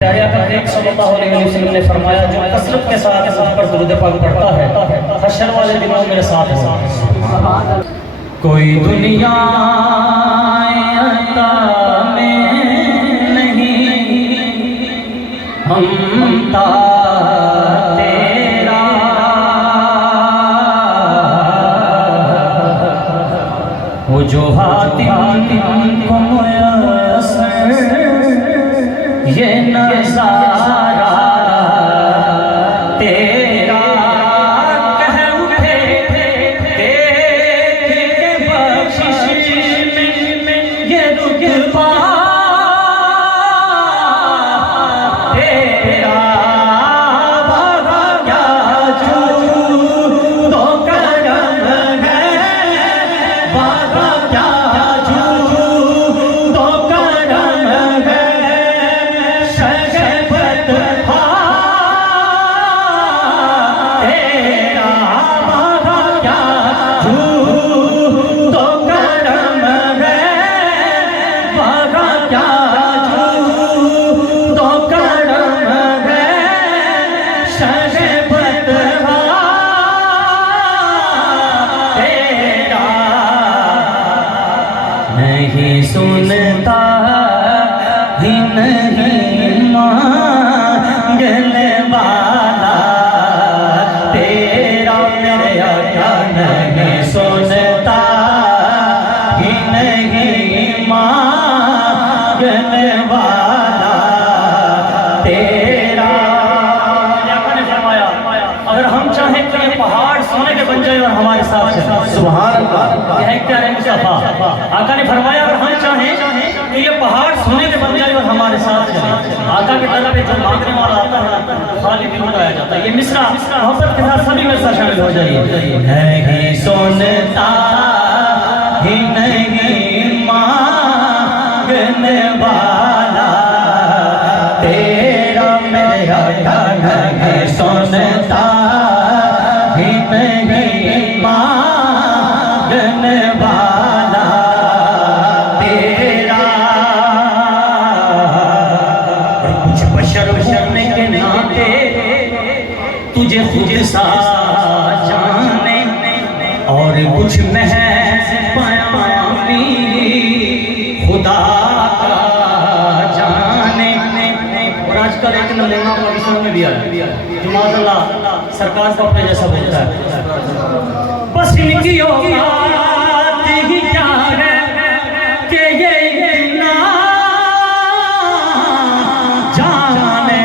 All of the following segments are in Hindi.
सल्लल्लाहु अलैहि वसल्लम ने फरमाया, जो कसरत के साथ मुझ पर दुरूद पाक पढ़ता है हश्र वाले दिनों मेरे साथ होगा। कोई दुनिया में नहीं हमता तेरा, वो जो हातिम को मुयस्सर ये नज़ारा तेरा, कह उठे देख के बख्शिश में ये रुतबा तेरा, भागा क्या जूदो करम है, भागा क्या जूदो करम है, नहीं सुनता ही नहीं मांगने वाला तेरा, मेरे आका नहीं सुनता ही नहीं मांगने वाला तेरा। आका ने फरमाया, अगर हम चाहें तो ये पहाड़ सोने के बन जाए और हमारे साथ चले। सुभान अल्लाह, यह है क्या है मुस्तफा। आका ने फरमाया, अगर हम चाहें तो ये पहाड़ सोने के बन जाए और हमारे साथ चले। आका की तरफ जो मांगने वाला आता है खाली भी बनाया जाता है। ये मिसरा मोहब्बत के साथ सभी में शामिल हो जाइए। नहीं सुनता ही नहीं मांगने वाला तेरा, मेरे आका नहीं सुनता ही नहीं मांगने वाला तेरा। कुछ बशर होने के नाते तुझे खुद सा जाने, और कुछ महज बयानी खुदा का जाने। और आजकल एक नमूना पाकिस्तान में भी आया जो माज़अल्लाह सरकार को अपने जैसा बोलता है। बस इनकी औकात ही क्या है कि ये ना जाने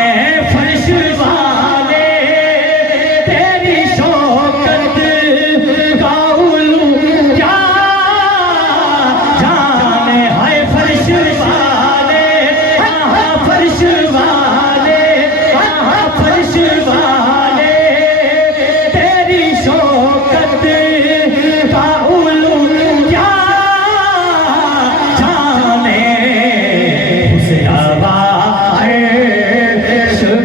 फर्श वाले तेरी शौकत का उलू क्या जाने, हाय फर्श वाले, फर्श वाले, फर्श वाले तेरी शौकत का उलू क्या जाने। उसे हवाए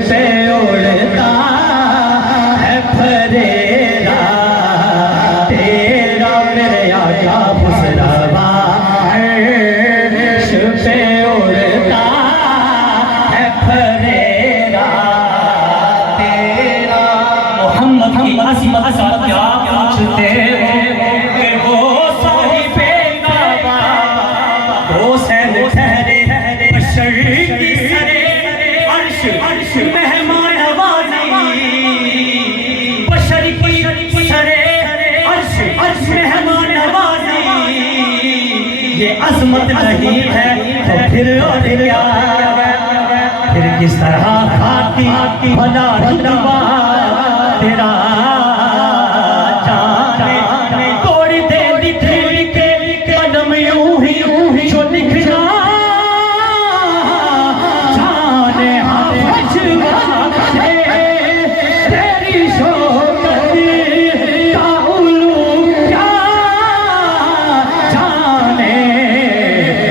पे उड़ता है फरेरा तेरा, मेरे आका उसे हवाए पे उड़ता है फरेरा तेरा। मोहम्मद की अज़मत का क्या पूछते हो साहिबे काबा, तो सैन ठहरे बशर की सरे अर्श मेहमान नवाज़ी, बशर की सरे अर्श मेहमान नवाज़ी। ये अज़मत नहीं है तो फिर और क्या, फिर किस तरह खाती भला रुतबा तेरा जाने। तोड़ दे लिख के कदम यूं ही जो लिखना जाने, हाफ़िज़ वाले तेरी शौकत का उलू क्या जाने।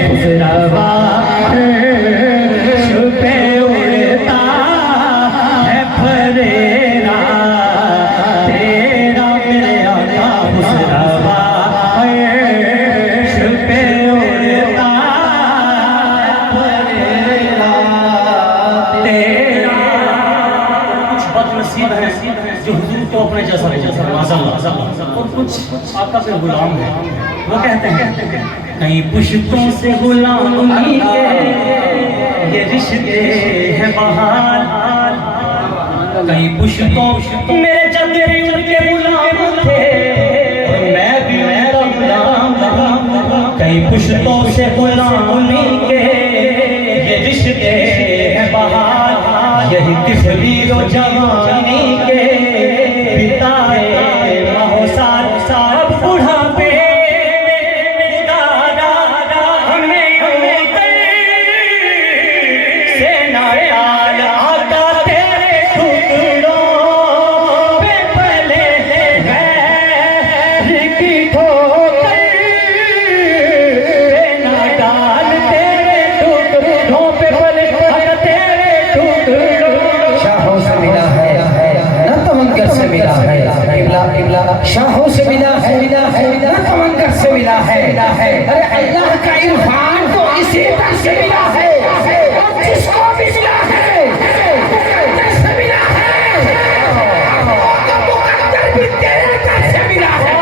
गुज़रवा पे उड़ता है फरेरा जो हुजूर को अपने जैसा माशाअल्लाह और कुछ आका के गुलाम है। वो कहते हैं कई पुश्तों से गुलामी के ये रिश्ते हैं बहार, कई पुश्तों मेरे जद्दे उनके गुलाम थे मैं भी मेरा गुलाम, कई पुश्तों से गुलामी के ये रिश्ते हैं बहार, यही तस्वीर जवानी के बिताए महोसार, अब बुढ़ापे में दादा हमें से नायाल आका तेरे टुकड़ों पे पले गैर की ठोकर ना डाल तेरे टुकड़ों पे पले तेरे टुकड़ों। शाहों से मिला है न तमंगर से मिला है, शाहों से मिला है न तमंगर से मिला है। अरे अल्लाह का इरफान तो इसी तरह से मिला है, और जिसको भी मिला है मुकद्दर से मिला है, और मुकद्दर भी तेरे दर से मिला है।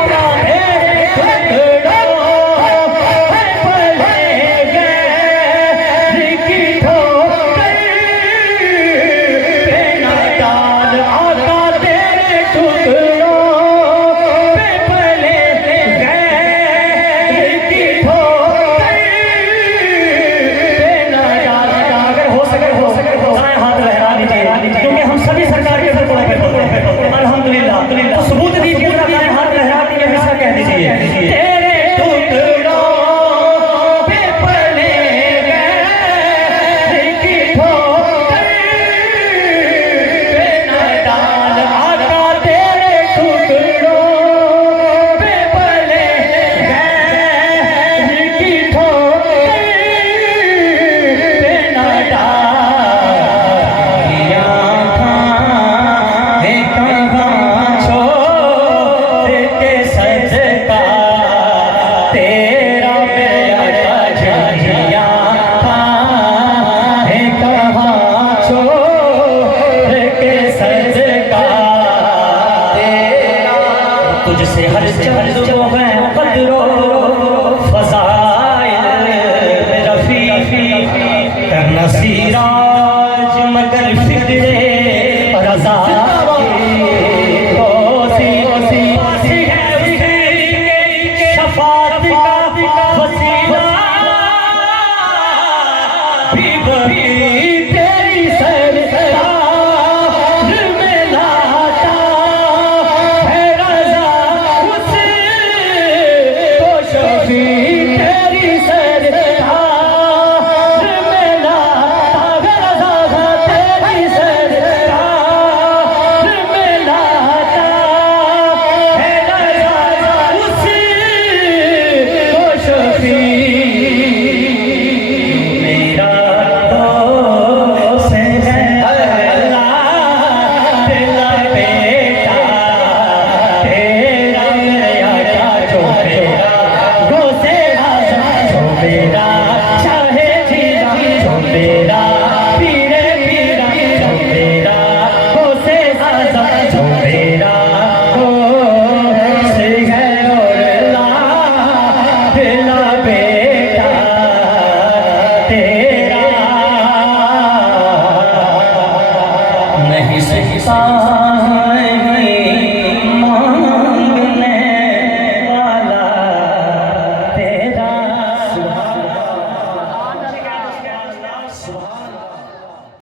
क्योंकि हम सभी सरकार के ऊपर अल्हम्दुलिल्लाह तो सबूत दीजिए, दाएं हाथ लहरा के हमेशा कह दीजिए तेरे टुकड़ों पे पले गए की ठोकर पे ना डाल आका तेरे टुकड़ों पे पले गए की ठोकर पे ना डाल। तुझसे हर चंद जो है कदरो फज़ाइल रफ़ी करना सीराज मगर फिक्रे रज़ा शफ़ाअत का वसीला भी वही तेरी सरकार में लाता है रज़ा उसे तो शफ़ी तेरी सरकार में लाता है रज़ा तेरी सरकार में लाता है रज़ा उसे तो शफ़ी मेरा दोस्त है अल्लाह तेरा बेटा तेरा मेरा जो मेरा गोसे आज़म जो मेरा चाहे जीरा जो मेरा पीरे पीरा जो मेरा गोसे आज़म जो मेरा गोसे है और अल्लाह तेरा बेटा तेरा नहीं सकता